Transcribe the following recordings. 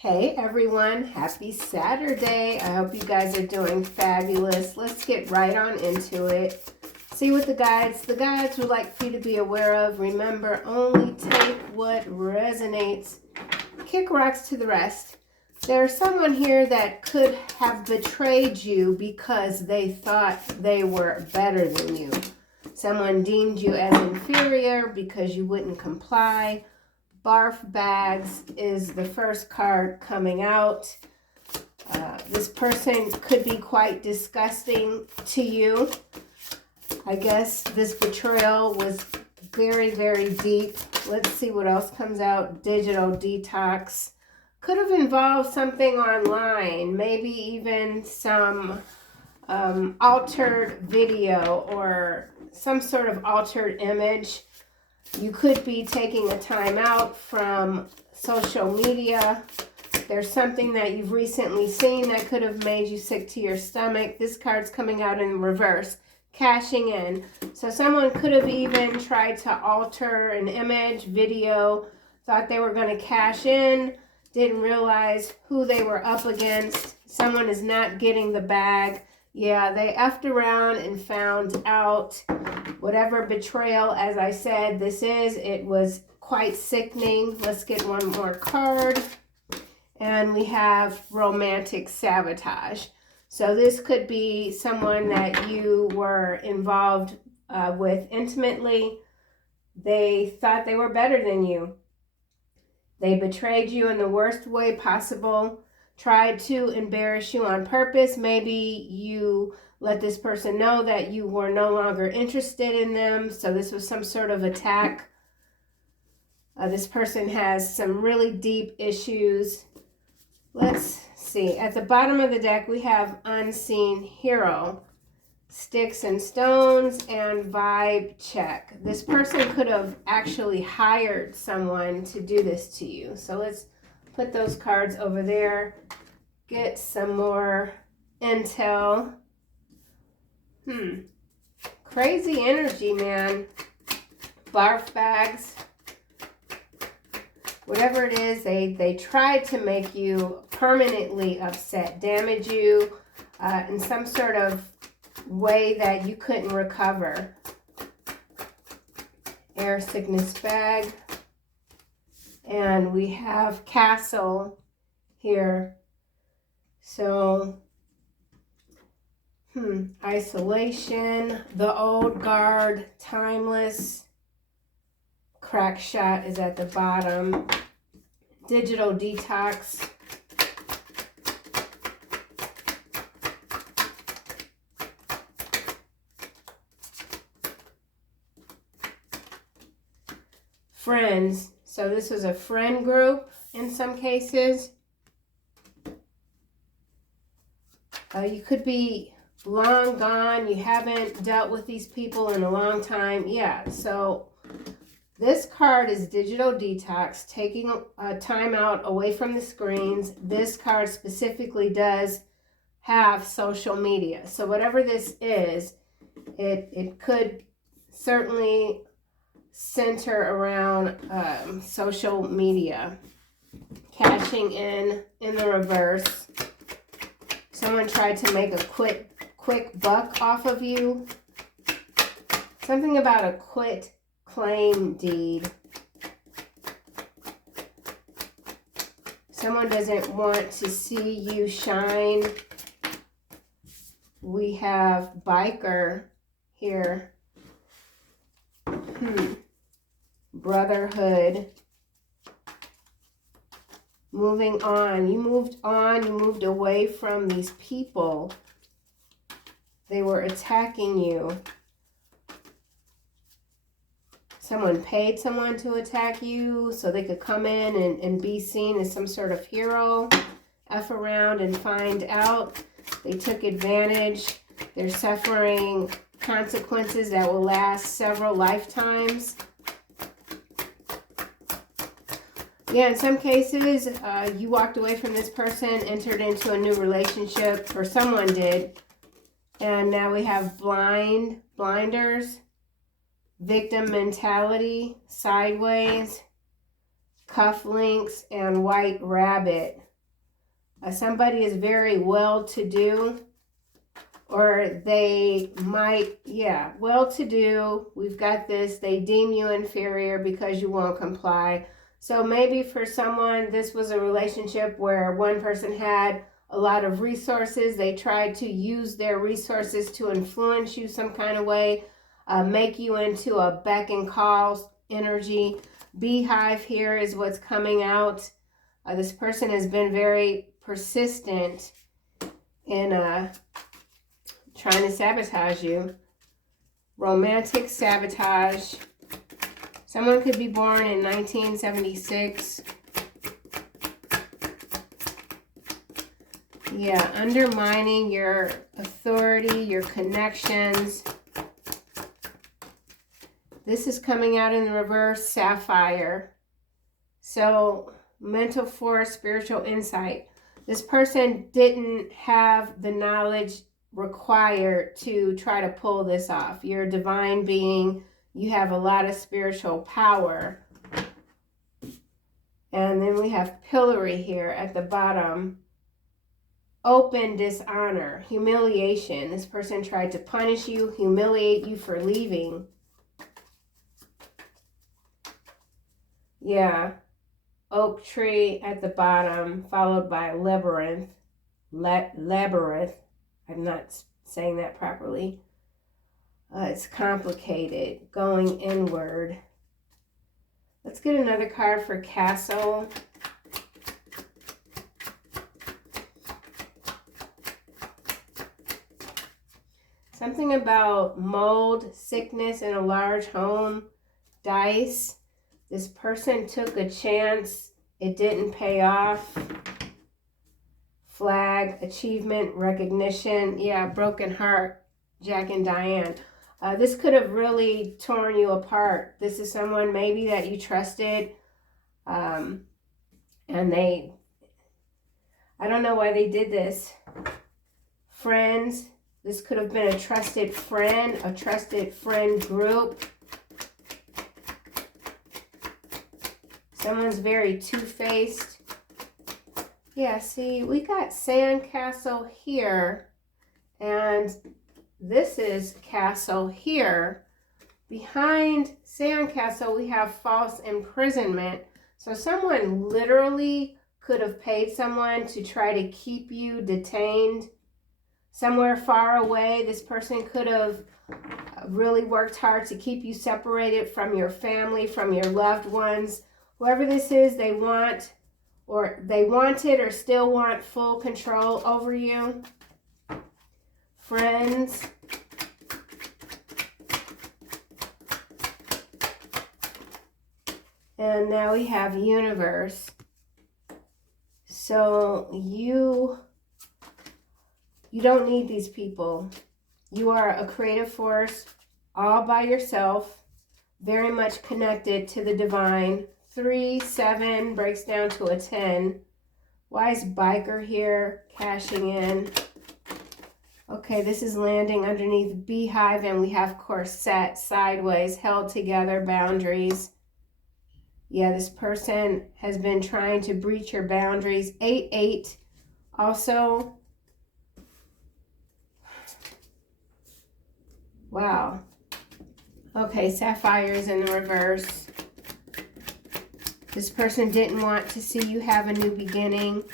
Hey everyone, happy Saturday. I hope you guys are doing fabulous. Let's get right on into it. See what the guides would like for you to be aware of. Remember, only take what resonates. Kick rocks to the rest. There's someone here that could have betrayed you because they thought they were better than you. Someone deemed you as inferior because you wouldn't comply. Barf bags is the first card coming out. This person could be quite disgusting to you. I guess this betrayal was very, very deep. Let's see what else comes out. Digital detox. Could have involved something online, maybe even some altered video or some sort of altered image. You could be taking a time out from social media. There's something that you've recently seen that could have made you sick to your stomach. This card's coming out in reverse, cashing in. So someone could have even tried to alter an image, video, thought they were going to cash in, didn't realize who they were up against. Someone is not getting the bag. Yeah, they effed around and found out. Whatever betrayal, as I said, this is, it was quite sickening. Let's get one more card. And we have romantic sabotage. So this could be someone that you were involved with intimately. They thought they were better than you. They betrayed you in the worst way possible. Tried to embarrass you on purpose. Maybe you let this person know that you were no longer interested in them. So this was some sort of attack. This person has some really deep issues. Let's see. At the bottom of the deck, we have Unseen Hero. Sticks and Stones and Vibe Check. This person could have actually hired someone to do this to you. So let's put those cards over there. Get some more intel. Crazy energy, man. Barf bags. Whatever it is, they tried to make you permanently upset, damage you in some sort of way that you couldn't recover. Air sickness bag. And we have castle here. So, isolation, the old guard, timeless, crack shot is at the bottom, digital detox, friends. So this was a friend group in some cases. You could be long gone. You haven't dealt with these people in a long time. Yeah, so this card is digital detox, taking a time out away from the screens. This card specifically does have social media. So whatever this is, it could certainly center around social media. Cashing in the reverse. Someone tried to make a quick buck off of you. Something about a quit claim deed. Someone doesn't want to see you shine. We have biker here. Brotherhood. Moving on. You moved away from these people. They were attacking you. Someone paid someone to attack you so they could come in and be seen as some sort of hero. F around and find out. They took advantage. They're suffering consequences that will last several lifetimes. Yeah, in some cases, you walked away from this person, entered into a new relationship, or someone did. And now we have blinders, victim mentality, sideways, cufflinks, and white rabbit. Somebody is very well-to-do, or they might, yeah, well-to-do. We've got this. They deem you inferior because you won't comply. So maybe for someone, this was a relationship where one person had a lot of resources. They tried to use their resources to influence you some kind of way, make you into a beck and call energy. Beehive here is what's coming out. This person has been very persistent in trying to sabotage you. Romantic sabotage. Someone could be born in 1976. Yeah, undermining your authority, your connections. This is coming out in the reverse, sapphire. So, mental force, spiritual insight. This person didn't have the knowledge required to try to pull this off. You're a divine being. You have a lot of spiritual power. And then we have pillory here at the bottom. Open dishonor, humiliation. This person tried to punish you, humiliate you for leaving. Yeah. Oak tree at the bottom, followed by labyrinth. Labyrinth. I'm not saying that properly. It's complicated. Going inward. Let's get another card for castle. Something about mold, sickness in a large home. Dice. This person took a chance. It didn't pay off. Flag, achievement, recognition. Yeah, broken heart, Jack and Diane. This could have really torn you apart. This is someone maybe that you trusted. And I don't know why they did this. Friends. This could have been a trusted friend group. Someone's very two-faced. Yeah, see, we got sandcastle here, and this is castle here. Behind sandcastle, we have false imprisonment. So someone literally could have paid someone to try to keep you detained somewhere far away. This person could have really worked hard to keep you separated from your family, from your loved ones. Whoever this is, they wanted or still want full control over you. Friends. And now we have universe. So you don't need these people. You are a creative force all by yourself, very much connected to the divine. 3, 7 breaks down to a 10. Why is biker here cashing in? Okay, this is landing underneath beehive, and we have corset, sideways, held together, boundaries. Yeah, this person has been trying to breach your boundaries. 8, 8. Also, wow. Okay, sapphires in the reverse. This person didn't want to see you have a new beginning.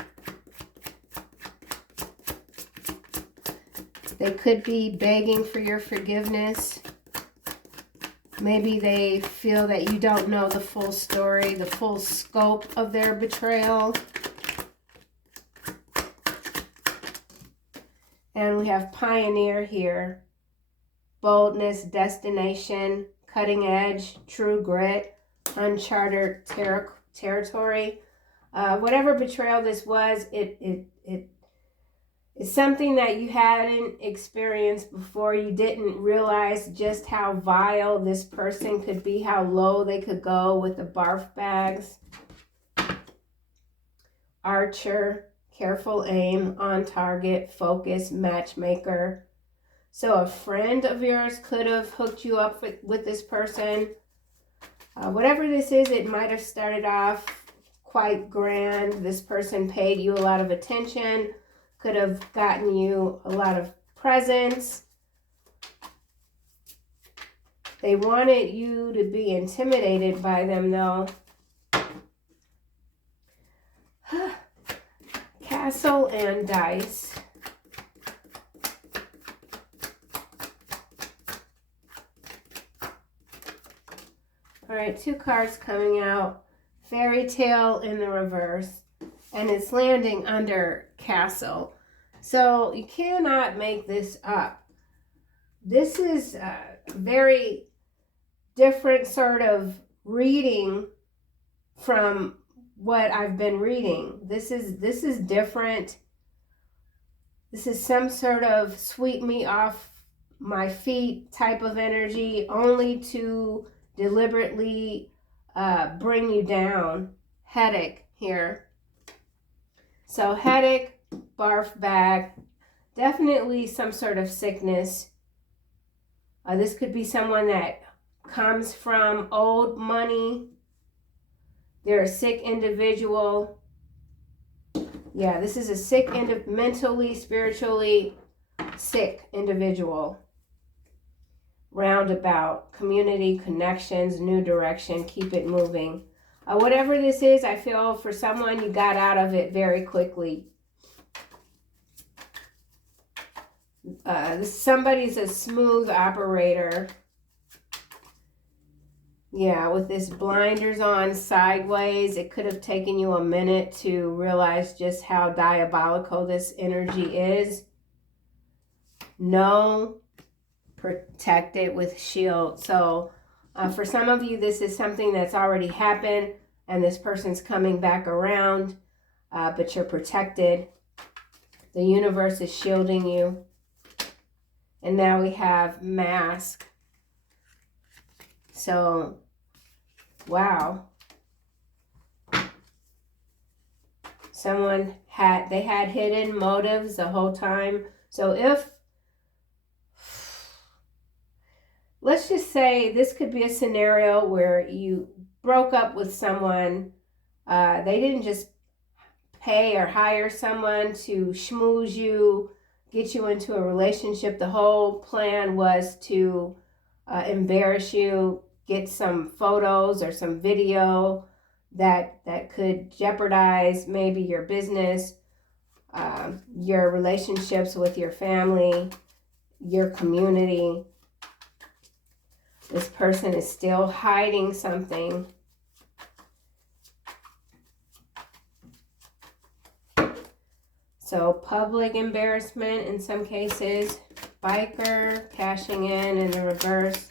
They could be begging for your forgiveness. Maybe they feel that you don't know the full story, the full scope of their betrayal. And we have pioneer here. Boldness, destination, cutting edge, true grit, uncharted territory. Whatever betrayal this was, it's something that you hadn't experienced before. You didn't realize just how vile this person could be, how low they could go with the barf bags. Archer, careful aim, on target, focus, matchmaker. So a friend of yours could have hooked you up with this person. Whatever this is, it might have started off quite grand. This person paid you a lot of attention, could have gotten you a lot of presents. They wanted you to be intimidated by them, though. Castle and dice. All right, 2 cards coming out. Fairy tale in the reverse. And it's landing under castle. So you cannot make this up. This is a very different sort of reading from what I've been reading. This is different. This is some sort of sweep me off my feet type of energy, only to deliberately bring you down. Headache here. So headache, barf bag, definitely some sort of sickness. This could be someone that comes from old money. They're a sick individual. Yeah, this is a sick, mentally, spiritually sick individual. Roundabout, community, connections, new direction, keep it moving. Whatever this is, I feel for someone, you got out of it very quickly. Somebody's a smooth operator. Yeah, with this blinders on sideways, it could have taken you a minute to realize just how diabolical this energy is. No, protect it with shield. So for some of you, this is something that's already happened and this person's coming back around, but you're protected. The universe is shielding you. And now we have mask. So, wow. Someone had hidden motives the whole time. So let's just say this could be a scenario where you broke up with someone. They didn't just pay or hire someone to schmooze you, get you into a relationship. The whole plan was to embarrass you, get some photos or some video that could jeopardize maybe your business, your relationships with your family, your community. This person is still hiding something. So public embarrassment in some cases. Biker cashing in the reverse.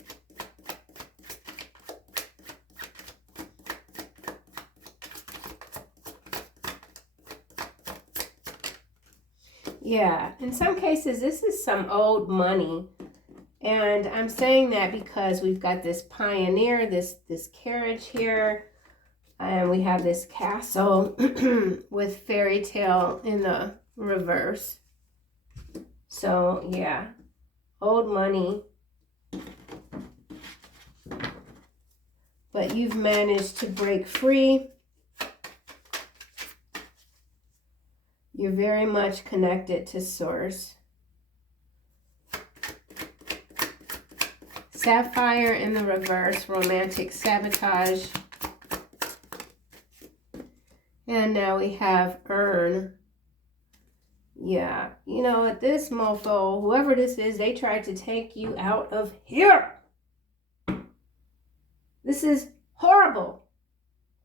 Yeah, in some cases this is some old money. And I'm saying that because we've got this pioneer, this carriage here, and we have this castle with fairy tale in the reverse. So yeah, old money. But you've managed to break free. You're very much connected to source. Sapphire in the reverse, romantic sabotage. And now we have urn. Yeah, you know, at this mofo, whoever this is, they tried to take you out of here. This is horrible.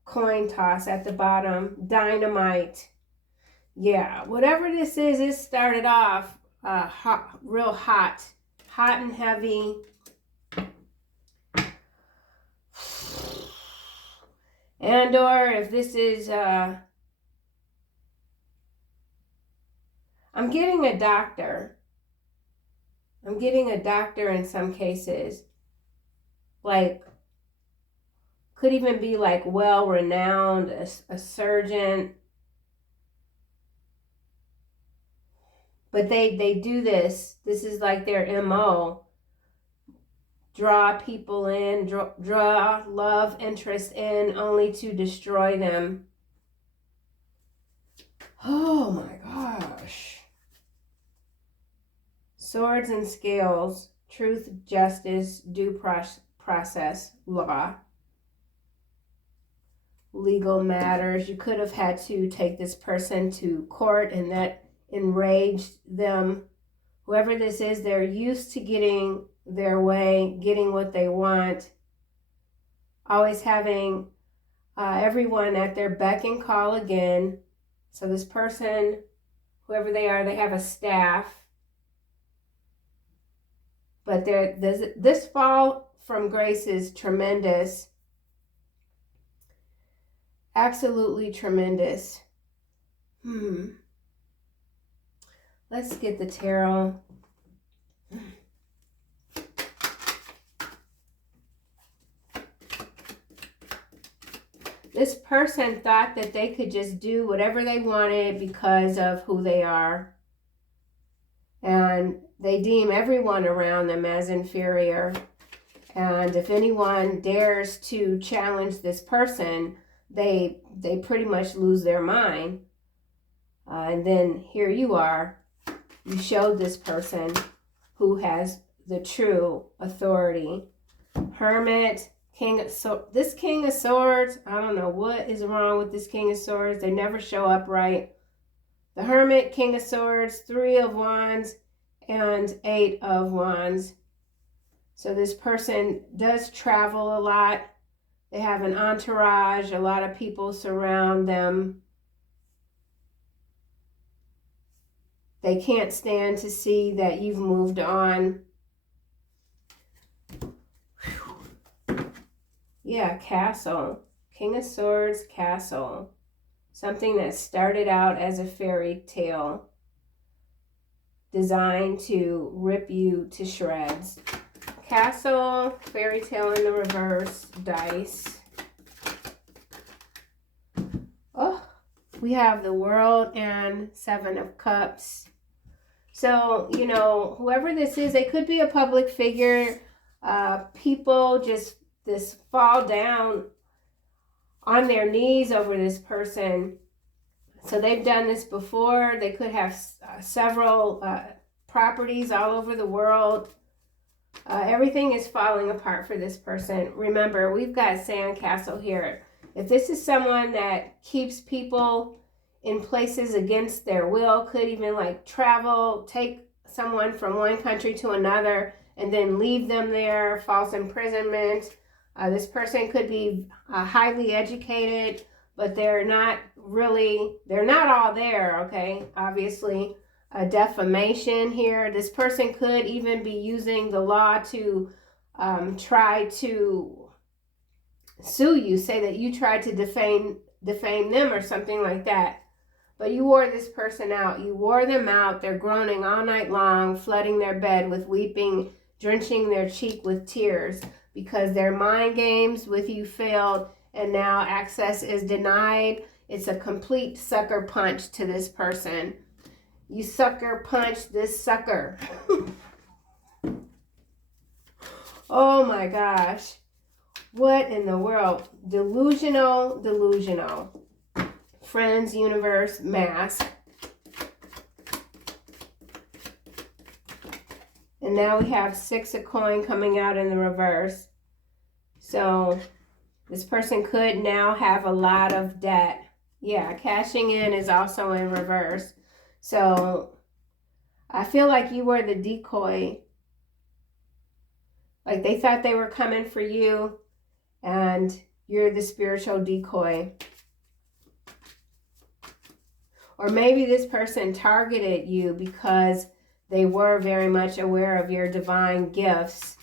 Coin toss at the bottom, dynamite. Yeah, whatever this is, it started off real hot and heavy. And or if this is, I'm getting a doctor. I'm getting a doctor in some cases. Like, could even be like well-renowned, a surgeon. But they do this. This is like their MO. Draw people in, draw love interest in, only to destroy them. Swords and scales, truth, justice, due process, law, legal matters. You could have had to take this person to court, and that enraged them. Whoever this is, they're used to getting their way, getting what they want, always having everyone at their beck and call again. So this person, whoever they are, they have a staff. But this fall from grace is tremendous. Absolutely tremendous. Let's get the tarot. This person thought that they could just do whatever they wanted because of who they are. And they deem everyone around them as inferior. And if anyone dares to challenge this person, they pretty much lose their mind. And then here you are. You showed this person who has the true authority. Hermit, this King of Swords, I don't know what is wrong with this King of Swords. They never show up right. The Hermit, King of Swords, 3 of Wands, and 8 of Wands. So this person does travel a lot. They have an entourage. A lot of people surround them. They can't stand to see that you've moved on. Yeah, castle. King of Swords, castle. Something that started out as a fairy tale designed to rip you to shreds. Castle, fairy tale in the reverse, dice. Oh, we have the World and 7 of Cups. So, you know, whoever this is, they could be a public figure. People just fall down on their knees over this person. So they've done this before. They could have several properties all over the world. Everything is falling apart for this person. Remember, we've got Sandcastle here. If this is someone that keeps people in places against their will, could even like travel, take someone from one country to another and then leave them there, false imprisonment. This person could be highly educated, but they're not all there, okay? Obviously, defamation here. This person could even be using the law to try to sue you, say that you tried to defame them or something like that. But you wore this person out. You wore them out. They're groaning all night long, flooding their bed with weeping, drenching their cheek with tears because their mind games with you failed and now access is denied. It's a complete sucker punch to this person. You sucker punch this sucker. Oh my gosh. What in the world? Delusional. Friends, universe, mask. And now we have 6 of coin coming out in the reverse. So this person could now have a lot of debt. Yeah, cashing in is also in reverse. So I feel like you were the decoy. Like they thought they were coming for you and you're the spiritual decoy. Or maybe this person targeted you because they were very much aware of your divine gifts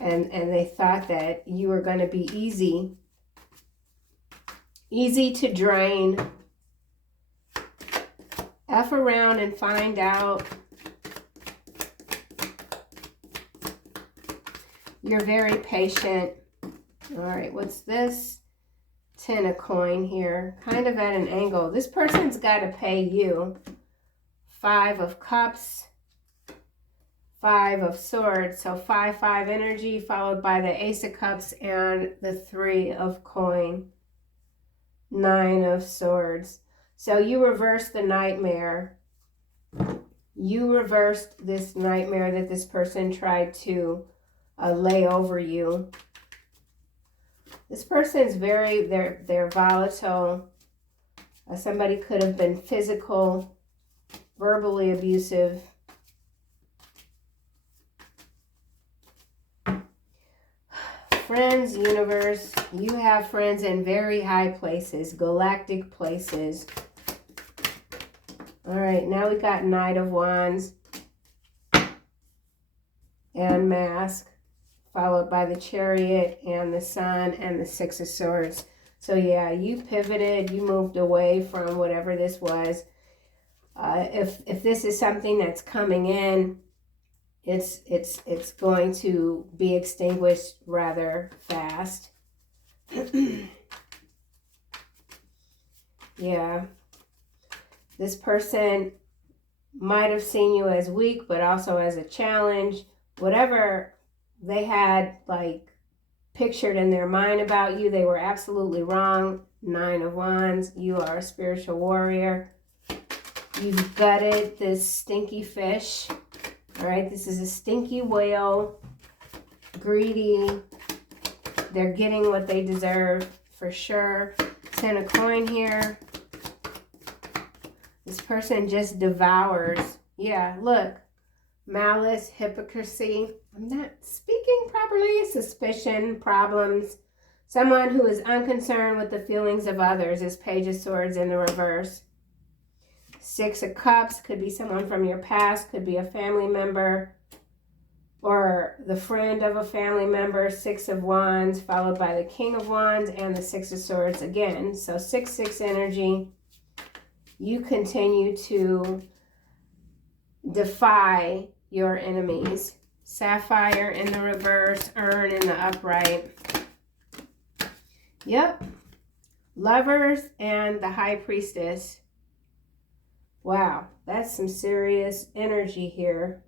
and they thought that you were going to be easy to drain. F around and find out. You're very patient. All right, what's this? 10 of coin here, kind of at an angle. This person's got to pay you. 5 of cups, 5 of swords. So 5-5 energy followed by the ace of cups and the 3 of coin. 9 of swords. So you reverse the nightmare. You reversed this nightmare that this person tried to lay over you. This person's they're volatile. Somebody could have been physical, verbally abusive. Friends, universe, you have friends in very high places, galactic places. All right, now we got Knight of Wands and Mask, followed by the Chariot and the Sun and the Six of Swords. So yeah, you pivoted, you moved away from whatever this was. If this is something that's coming in, it's going to be extinguished rather fast. Yeah. This person might have seen you as weak, but also as a challenge. Whatever they had like pictured in their mind about you, they were absolutely wrong. Nine of Wands, you are a spiritual warrior. You've gutted this stinky fish. All right, this is a stinky whale, greedy. They're getting what they deserve for sure. 10 of coin here. This person just devours. Yeah, look. Malice, hypocrisy. I'm not speaking properly. Suspicion, problems. Someone who is unconcerned with the feelings of others is Page of Swords in the reverse. Six of Cups could be someone from your past, could be a family member or the friend of a family member. Six of Wands followed by the King of Wands and the Six of Swords again. So 6-6 energy. You continue to defy your enemies. Sapphire in the reverse, Urn in the upright. Yep. Lovers and the High Priestess. Wow, that's some serious energy here.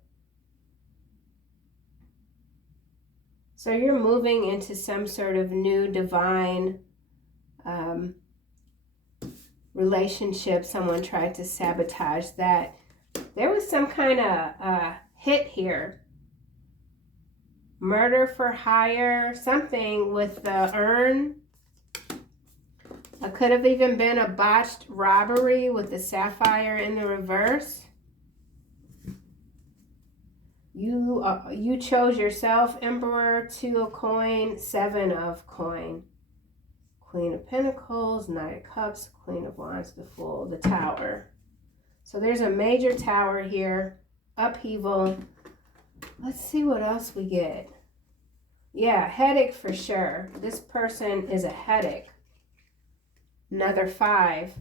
So you're moving into some sort of new divine relationship. Someone tried to sabotage that. There was some kind of hit here. Murder for hire, something with the urn. It could have even been a botched robbery with the sapphire in the reverse. You chose yourself, Emperor, 2 of coin, 7 of coin. Queen of Pentacles, Knight of Cups, Queen of Wands, the Fool, the Tower. So there's a major tower here, upheaval. Let's see what else we get. Yeah, headache for sure. This person is a headache. Another 5.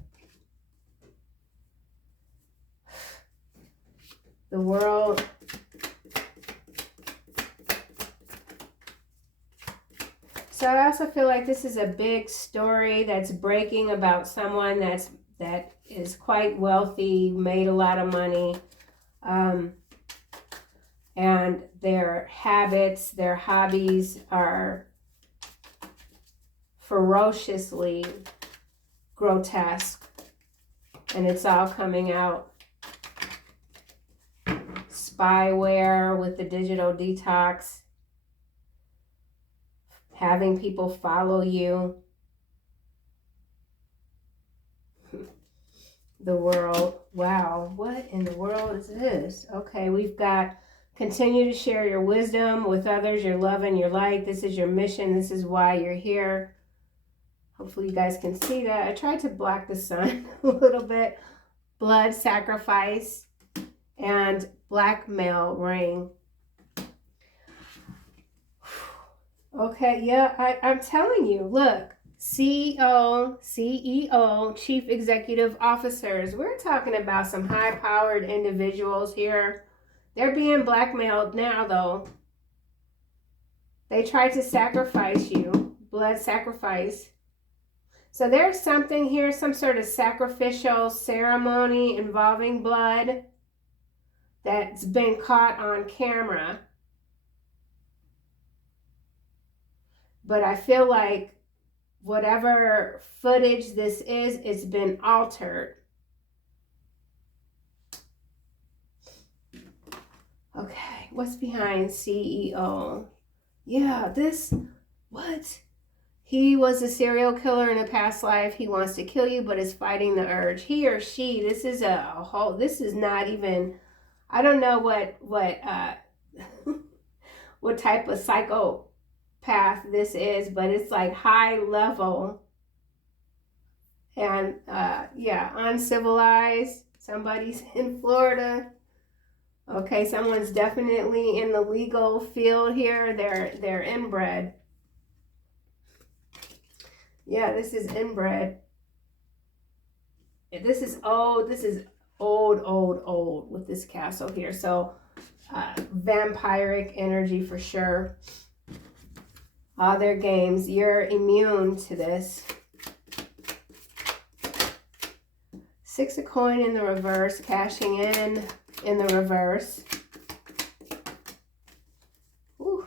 The World. So I also feel like this is a big story that's breaking about someone that is quite wealthy, made a lot of money, and their habits, their hobbies are ferociously grotesque, and it's all coming out. Spyware with the digital detox, having people follow you. The World. Wow, what in the world is this? Okay, we've got continue to share your wisdom with others, your love and your light. This is your mission. This is why you're here. Hopefully you guys can see that. I tried to block the sun a little bit. Blood sacrifice and blackmail ring. Okay, yeah, I'm telling you, look. CEO, Chief Executive Officers. We're talking about some high-powered individuals here. They're being blackmailed now, though. They tried to sacrifice you. Blood sacrifice. So there's something here, some sort of sacrificial ceremony involving blood that's been caught on camera. But I feel like whatever footage this is, it's been altered. Okay, what's behind CEO? Yeah, what? He was a serial killer in a past life. He wants to kill you, but is fighting the urge. He or she, this is a whole, this is not even, I don't know what what type of psychopath this is, but it's like high level and yeah, uncivilized. Somebody's in Florida. Okay, someone's definitely in the legal field here. They're inbred. Yeah, this is inbred. This is old. This is old with this castle here. So vampiric energy for sure. All their games. You're immune to this. Six of coin in the reverse, cashing in the reverse. Ooh.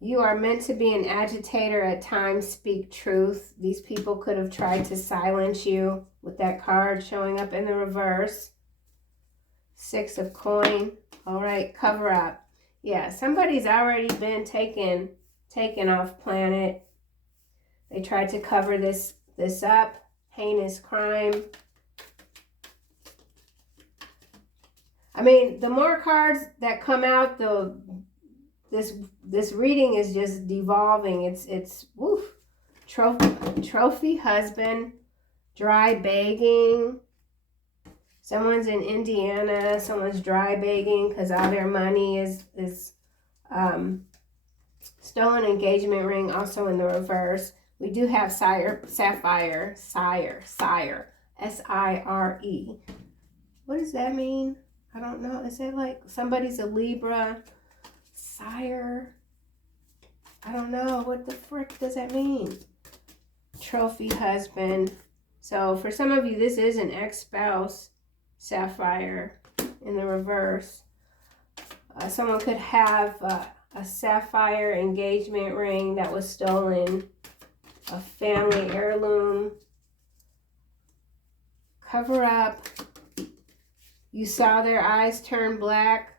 You are meant to be an agitator at times, speak truth. These people could have tried to silence you with that card showing up in the reverse. Six of coin. All right, cover up. Yeah, somebody's already been taken off planet. They tried to cover this up. Heinous crime. I mean, the more cards that come out, this reading is just devolving. It's woof. Trophy husband, dry begging. Someone's in Indiana. Someone's dry begging because all their money is stolen. Engagement ring also in the reverse. We do have sapphire, sire, S-I-R-E. What does that mean? I don't know. Is that like somebody's a Libra? Sire? I don't know. What the frick does that mean? Trophy husband. So for some of you, this is an ex-spouse. Sapphire in the reverse. Someone could have a sapphire engagement ring that was stolen. A family heirloom. Cover up. You saw their eyes turn black.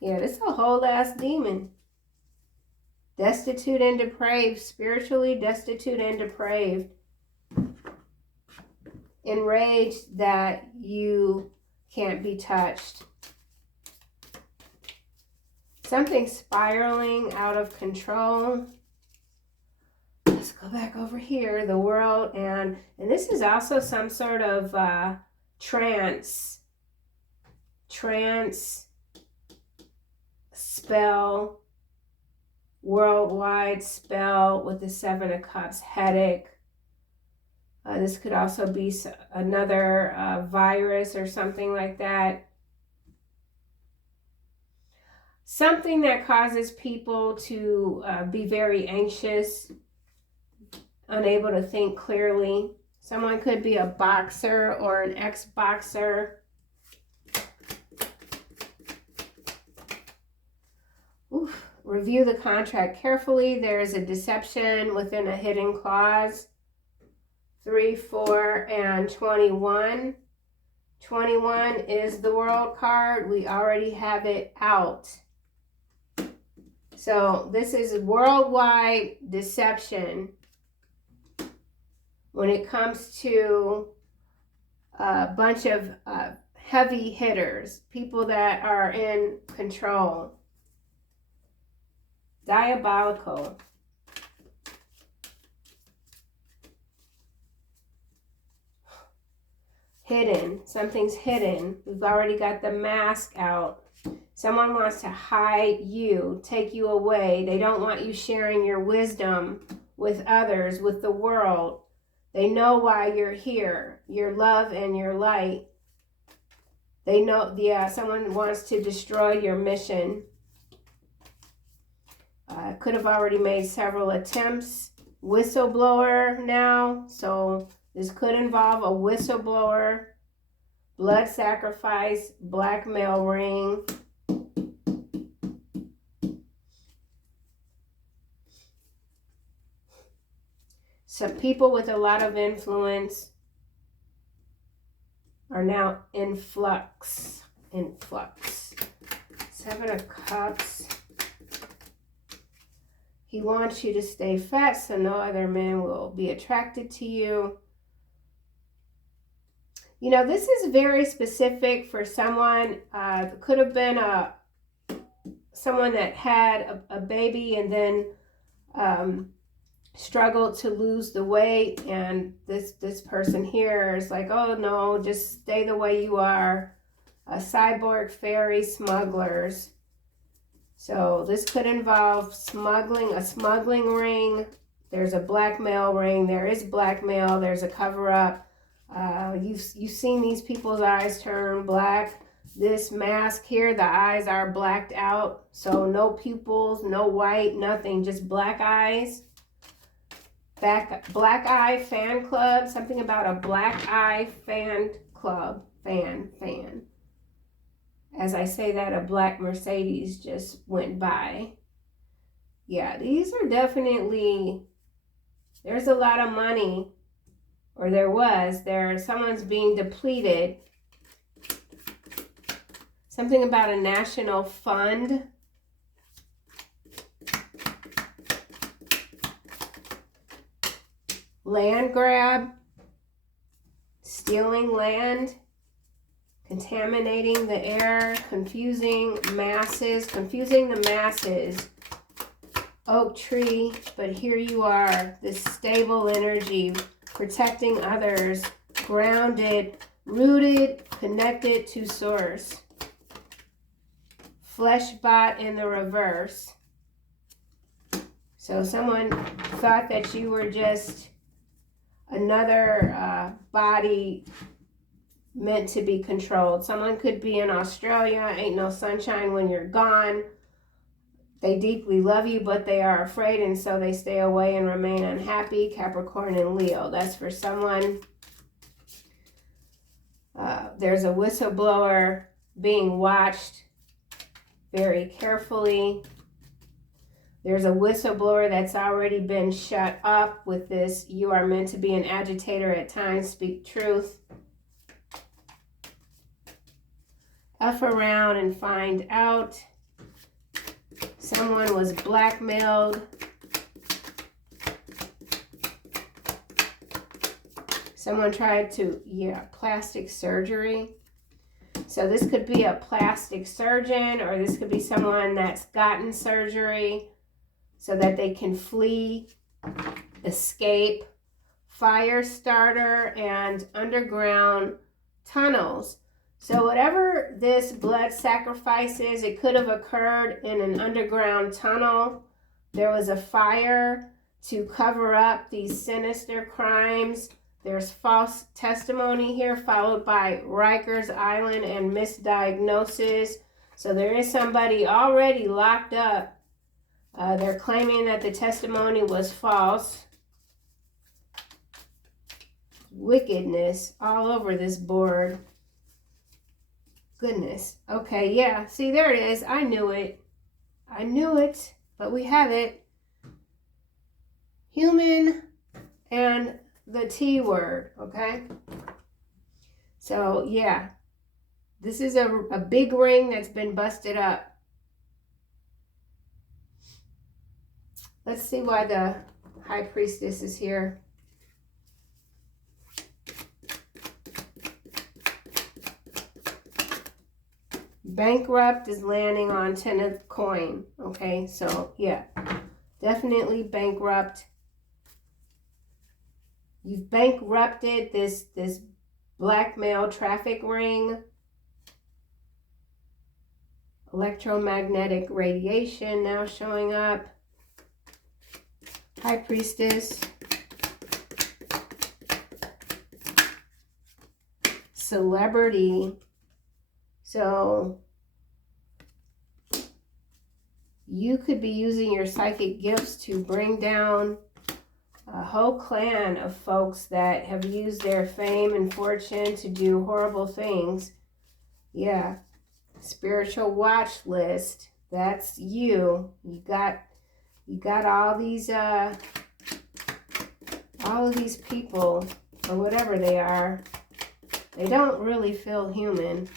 Yeah, this is a whole ass demon. Destitute and depraved. Spiritually destitute and depraved. Enraged that you can't be touched. Something spiraling out of control. Let's go back over here. The world, and this is also some sort of trance spell, worldwide spell with the Seven of Cups, headache. This could also be another virus or something like that. Something that causes people to be very anxious, unable to think clearly. Someone could be a boxer or an ex-boxer. Oof. Review the contract carefully. There is a deception within a hidden clause. 3, 4, and 21. 21 is the world card. We already have it out. So this is worldwide deception when it comes to a bunch of heavy hitters, people that are in control. Diabolical. Hidden. Something's hidden. We've already got the mask out. Someone wants to hide you, take you away. They don't want you sharing your wisdom with others, with the world. They know why you're here, your love and your light. They know, yeah, someone wants to destroy your mission. Could have already made several attempts. Whistleblower now, so this could involve a whistleblower, blood sacrifice, blackmail ring. Some people with a lot of influence are now in flux. in flux. Seven of Cups. He wants you to stay fat so no other man will be attracted to you. You know, this is very specific for someone. Could have been someone that had a baby and then struggled to lose the weight, and this person here is like, oh no, just stay the way you are. Cyborg, fairy, smugglers. So this could involve smuggling, a smuggling ring. There's a blackmail ring. There is blackmail. There's a cover-up. You've seen these people's eyes turn black. This mask here, the eyes are blacked out. So no pupils, no white, nothing, just black eyes. Black eye fan club. Something about a black eye fan club. Fan. As I say that, a black Mercedes just went by. Yeah, these are definitely, there's a lot of money, or someone's being depleted. Something about a national fund. Land grab. Stealing land. Contaminating the air, confusing the masses. Oak tree, but here you are, this stable energy, protecting others, grounded, rooted, connected to source. Flesh bot in the reverse. So someone thought that you were just another body meant to be controlled. Someone could be in Australia, ain't no sunshine when you're gone. They deeply love you, but they are afraid, and so they stay away and remain unhappy. Capricorn and Leo. That's for someone. There's a whistleblower being watched very carefully. There's a whistleblower that's already been shut up with this. You are meant to be an agitator at times. Speak truth. F around and find out. Someone was blackmailed. Someone tried to, plastic surgery. So this could be a plastic surgeon, or this could be someone that's gotten surgery so that they can flee, escape. Fire starter and underground tunnels. So whatever this blood sacrifice is, it could have occurred in an underground tunnel. There was a fire to cover up these sinister crimes. There's false testimony here, followed by Rikers Island and misdiagnosis. So there is somebody already locked up. They're claiming that the testimony was false. Wickedness all over this board. Goodness. Okay, yeah. See, there it is. I knew it. But we have it. Human and the T word, okay? So, yeah. This is a big ring that's been busted up. Let's see why the High Priestess is here. Bankrupt is landing on 10 of coin. Okay, so yeah, definitely bankrupt. You've bankrupted this blackmail traffic ring. Electromagnetic radiation now showing up. High Priestess. Celebrity. So you could be using your psychic gifts to bring down a whole clan of folks that have used their fame and fortune to do horrible things. Yeah. Spiritual watch list. That's you. You got all these all of these people, or whatever they are. They don't really feel human.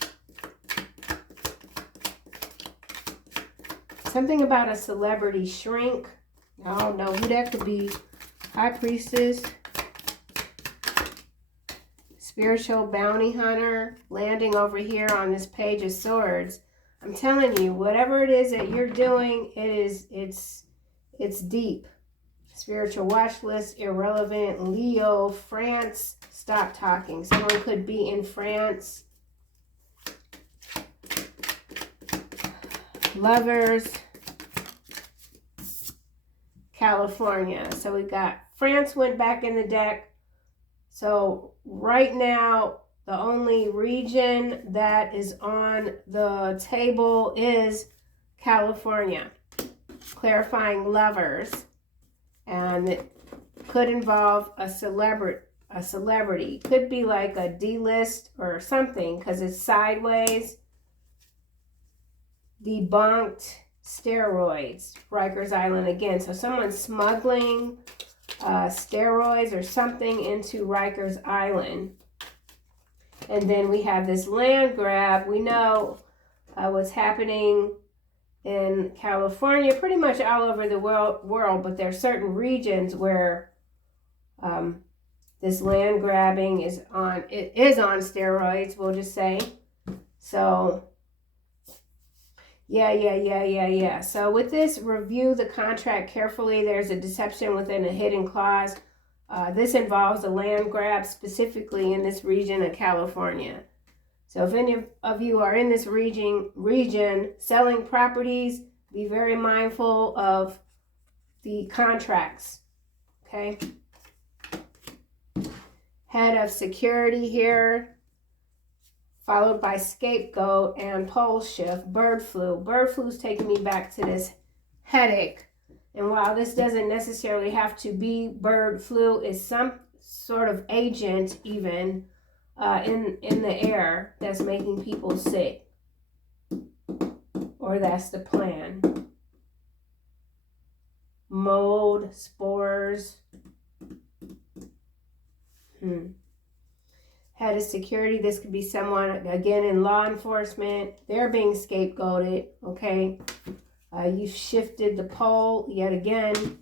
Something about a celebrity shrink. I don't know who that could be. High priestess. Spiritual bounty hunter. Landing over here on this page of swords. I'm telling you, whatever it is that you're doing, it's deep. Spiritual watch list, irrelevant, Leo, France, stop talking. Someone could be in France. Lovers, California. So we got France went back in the deck. So right now, the only region that is on the table is California. Clarifying lovers. And it could involve a celebrity. Could be like a D-list or something because it's sideways. Debunked steroids. Rikers Island again. So someone's smuggling steroids or something into Rikers Island. And then we have this land grab. We know what's happening in California, pretty much all over the world, but there are certain regions where this land grabbing is on steroids, we'll just say. So, yeah. So with this, review the contract carefully. There's a deception within a hidden clause. This involves a land grab specifically in this region of California. So if any of you are in this region selling properties, be very mindful of the contracts, okay? Head of security here, followed by scapegoat and pole shift, bird flu. Bird flu's taking me back to this headache. And while this doesn't necessarily have to be bird flu, it's some sort of agent even in the air that's making people sick, or that's the plan. Mold, spores. Head of security, this could be someone, again, in law enforcement. They're being scapegoated, okay? You've shifted the pole yet again.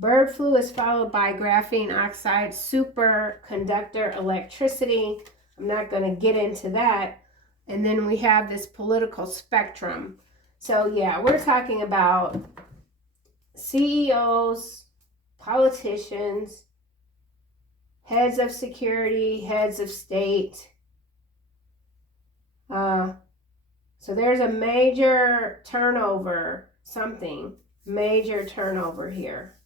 Bird flu is followed by graphene oxide, superconductor electricity. I'm not going to get into that. And then we have this political spectrum. So yeah, we're talking about CEOs, politicians, heads of security, heads of state. So there's a major turnover, major turnover here.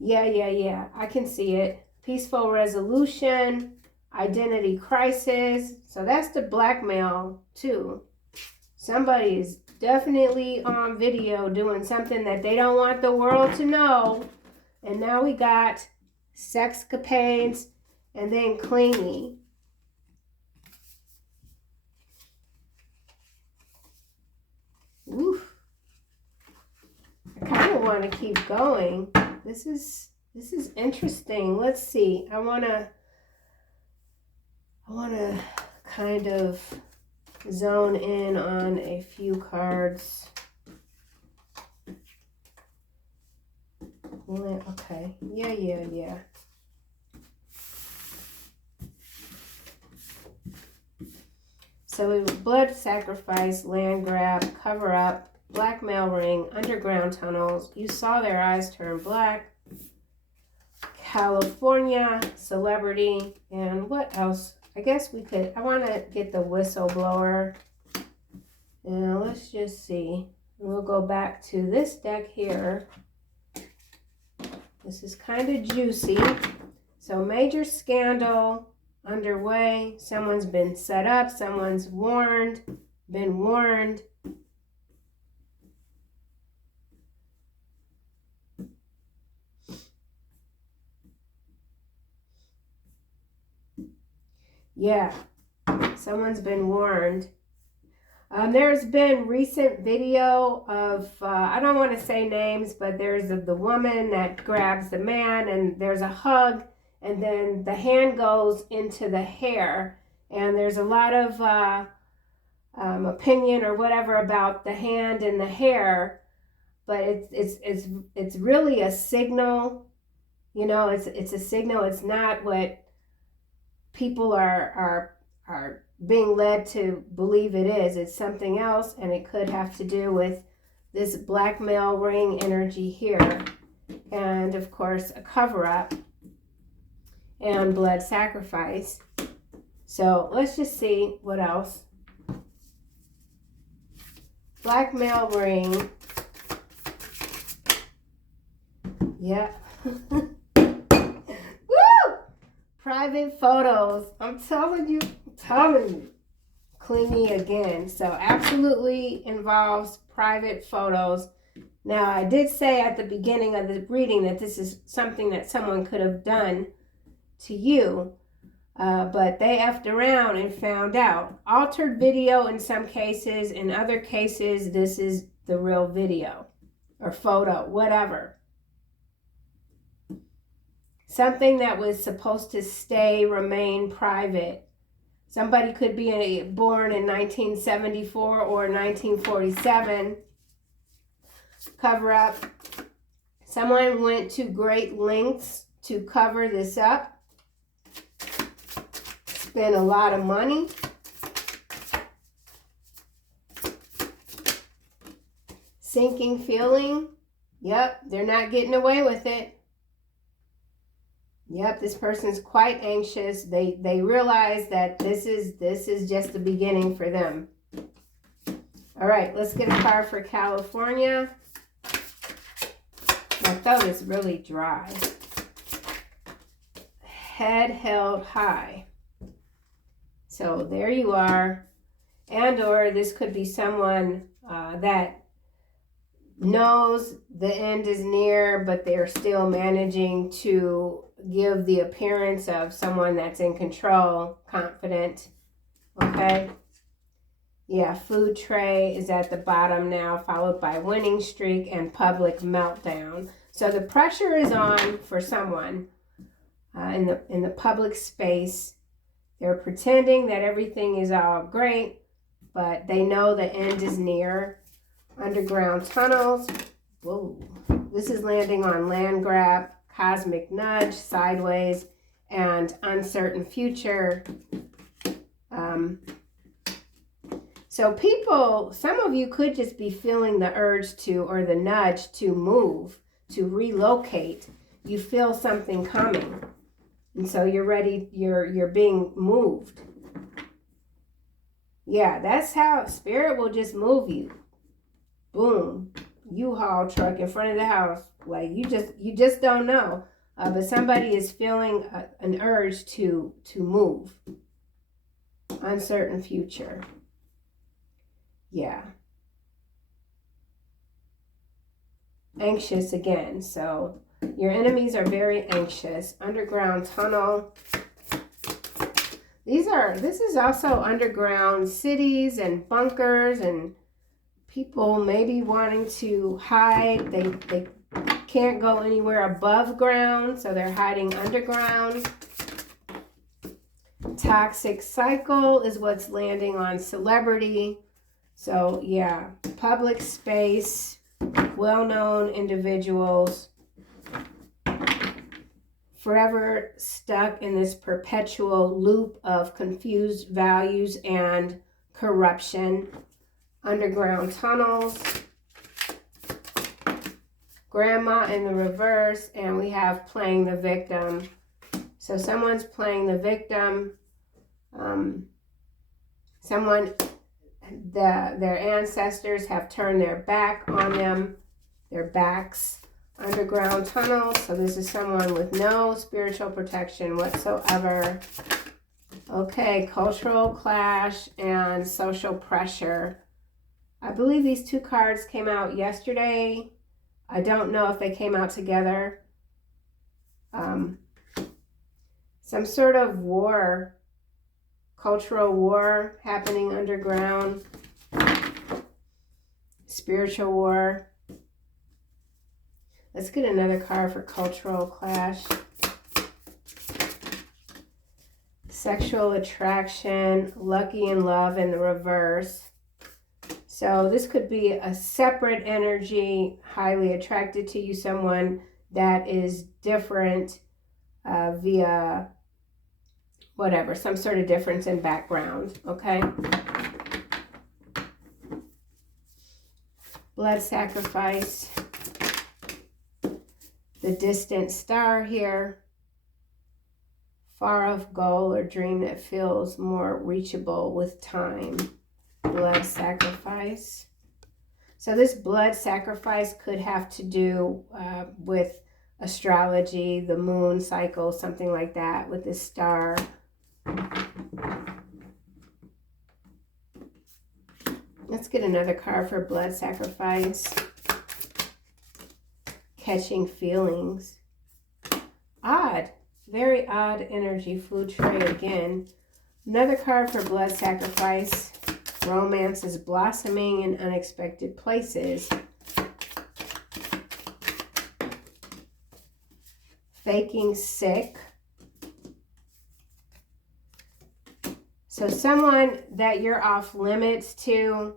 Yeah. I can see it. Peaceful resolution, identity crisis. So that's the blackmail too. Somebody is definitely on video doing something that they don't want the world to know. And now we got sexcapades and then clingy. Oof. I kind of want to keep going. This is interesting. Let's see. I want to kind of zone in on a few cards. Okay. Yeah. So blood sacrifice, land grab, cover up, blackmail ring, underground tunnels. You saw their eyes turn black. California, celebrity, and what else? I guess we could, I want to get the whistleblower. Now let's just see. We'll go back to this deck here. This is kind of juicy. So major scandal underway. Someone's been set up. Someone's been warned. Yeah, someone's been warned. There's been recent video of, I don't want to say names, but there's the woman that grabs the man and there's a hug and then the hand goes into the hair And there's a lot of opinion or whatever about the hand and the hair, but it's really a signal. You know, it's a signal. It's not what people are being led to believe it is. It's something else, and it could have to do with this blackmail ring energy here, and of course a cover-up and blood sacrifice. So let's just see what else. Blackmail ring. Yeah. Woo! Private photos. I'm telling you. Clingy again. So absolutely involves private photos. Now, I did say at the beginning of the reading that this is something that someone could have done to you, but they effed around and found out. Altered video in some cases. In other cases, this is the real video or photo, whatever. Something that was supposed to remain private. Somebody could be born in 1974 or 1947. Cover up. Someone went to great lengths to cover this up. Spent a lot of money. Sinking feeling. Yep, they're not getting away with it. Yep, this person's quite anxious. They realize that this is just the beginning for them. All right, let's get a card for California. My throat is really dry. Head held high. So there you are. And or this could be someone that knows the end is near, but they're still managing to give the appearance of someone that's in control, confident. Okay. Yeah, food tray is at the bottom now, followed by winning streak and public meltdown. So the pressure is on for someone in the public space. They're pretending that everything is all great, but they know the end is near. Underground tunnels. Whoa. This is landing on land grab, cosmic nudge, sideways, and uncertain future. So people, some of you could just be feeling the urge to, or the nudge to move, to relocate. You feel something coming. And so you're ready, you're being moved. Yeah, that's how Spirit will just move you. Boom, U-Haul truck in front of the house. Like you just don't know. But somebody is feeling an urge to move. Uncertain future. Yeah. Anxious again. So your enemies are very anxious. Underground tunnel. This is also underground cities and bunkers and people maybe wanting to hide. They can't go anywhere above ground, so they're hiding underground. Toxic cycle is what's landing on celebrity. So yeah, public space, well-known individuals, forever stuck in this perpetual loop of confused values and corruption. Underground tunnels, grandma in the reverse, and we have playing the victim. So someone's playing the victim. Their ancestors have turned their back on them, their backs. Underground tunnels. So this is someone with no spiritual protection whatsoever. Okay, cultural clash and social pressure. I believe these two cards came out yesterday. I don't know if they came out together. Some sort of war, cultural war happening underground. Spiritual war. Let's get another card for cultural clash. Sexual attraction, lucky in love in the reverse. So this could be a separate energy, highly attracted to you, someone that is different via whatever, some sort of difference in background, okay? Blood sacrifice. The distant star here. Far off goal or dream that feels more reachable with time. Blood sacrifice. So this blood sacrifice could have to do with astrology, the moon cycle, something like that with this star. Let's get another card for blood sacrifice. Catching feelings. Odd. Very odd energy. Food tray again. Another card for blood sacrifice. Romance is blossoming in unexpected places. Faking sick. So someone that you're off limits to,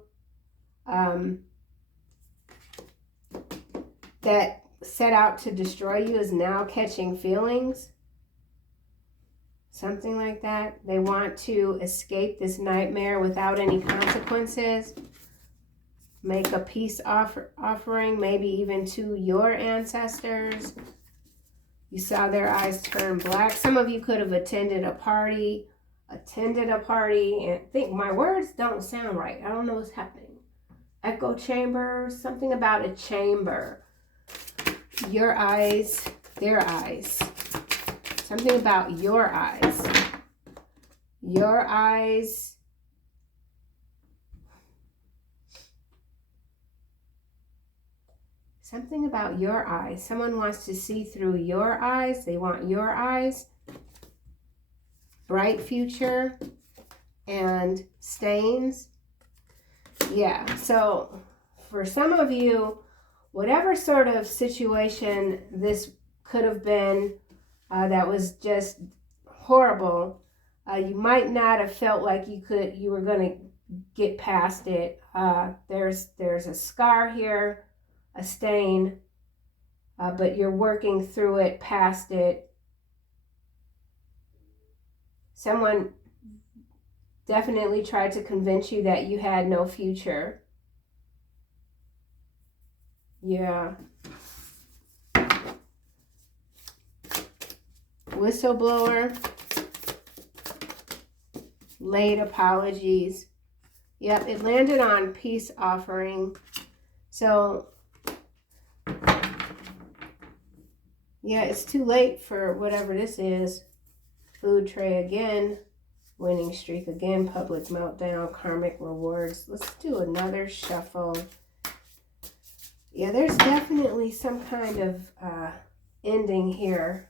that set out to destroy you, is now catching feelings. Something like that. They want to escape this nightmare without any consequences. Make a peace offering, maybe even to your ancestors. You saw their eyes turn black. Some of you could have attended a party, and think my words don't sound right. I don't know what's happening. Echo chamber, something about a chamber. Your eyes, their eyes. Something about your eyes. Your eyes. Something about your eyes. Someone wants to see through your eyes. They want your eyes. Bright future and stains. Yeah, so for some of you, whatever sort of situation this could have been, that was just horrible. You might not have felt like you were going to get past it. There's a scar here, a stain, but you're working through it, past it. Someone definitely tried to convince you that you had no future. Yeah. Whistleblower. Late apologies. Yep, it landed on peace offering. So, yeah, it's too late for whatever this is. Food tray again. Winning streak again. Public meltdown. Karmic rewards. Let's do another shuffle. Yeah, there's definitely some kind of ending here.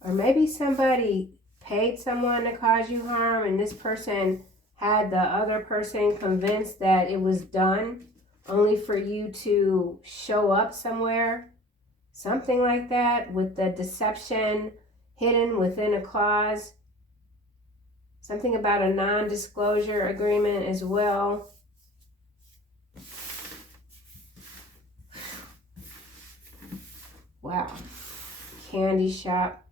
Or maybe somebody paid someone to cause you harm and this person had the other person convinced that it was done only for you to show up somewhere. Something like that, with the deception hidden within a clause. Something about a non-disclosure agreement as well. Wow. Candy shop.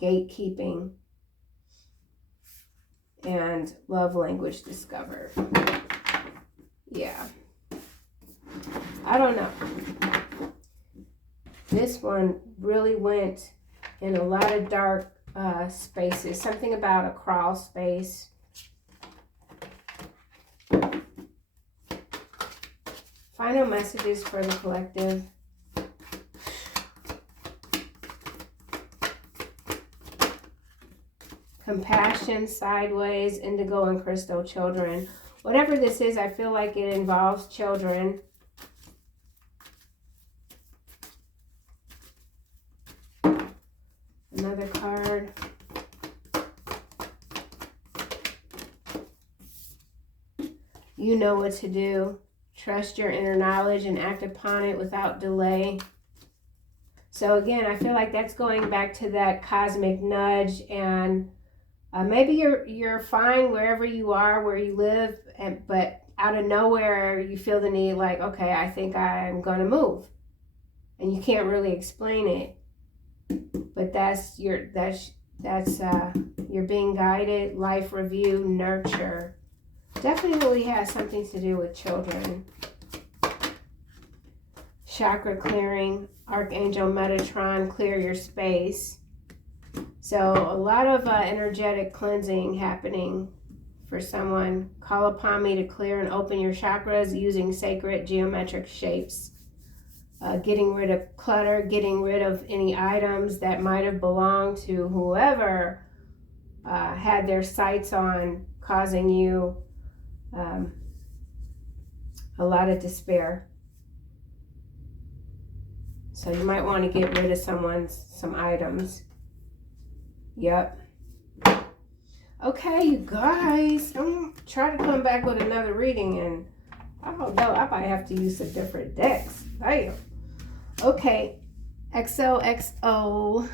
Gatekeeping. And love language discovered. Yeah. I don't know. This one really went in a lot of dark spaces. Something about a crawl space. Final messages for the collective. Compassion, sideways, indigo and crystal, children. Whatever this is, I feel like it involves children. Another card. You know what to do. Trust your inner knowledge and act upon it without delay. So again, I feel like that's going back to that cosmic nudge, and maybe you're fine wherever you are, where you live, but out of nowhere you feel the need, like, okay, I think I'm gonna move, and you can't really explain it, but that's you're being guided. Life review, nurture, definitely has something to do with children. Chakra clearing, Archangel Metatron, clear your space. So a lot of energetic cleansing happening for someone. Call upon me to clear and open your chakras using sacred geometric shapes. Getting rid of clutter, getting rid of any items that might have belonged to whoever had their sights on, causing you a lot of despair. So you might want to get rid of some items. Yep. Okay, you guys. I'm going to try to come back with another reading, and I don't know. I might have to use some different decks. Damn. Okay. XOXO.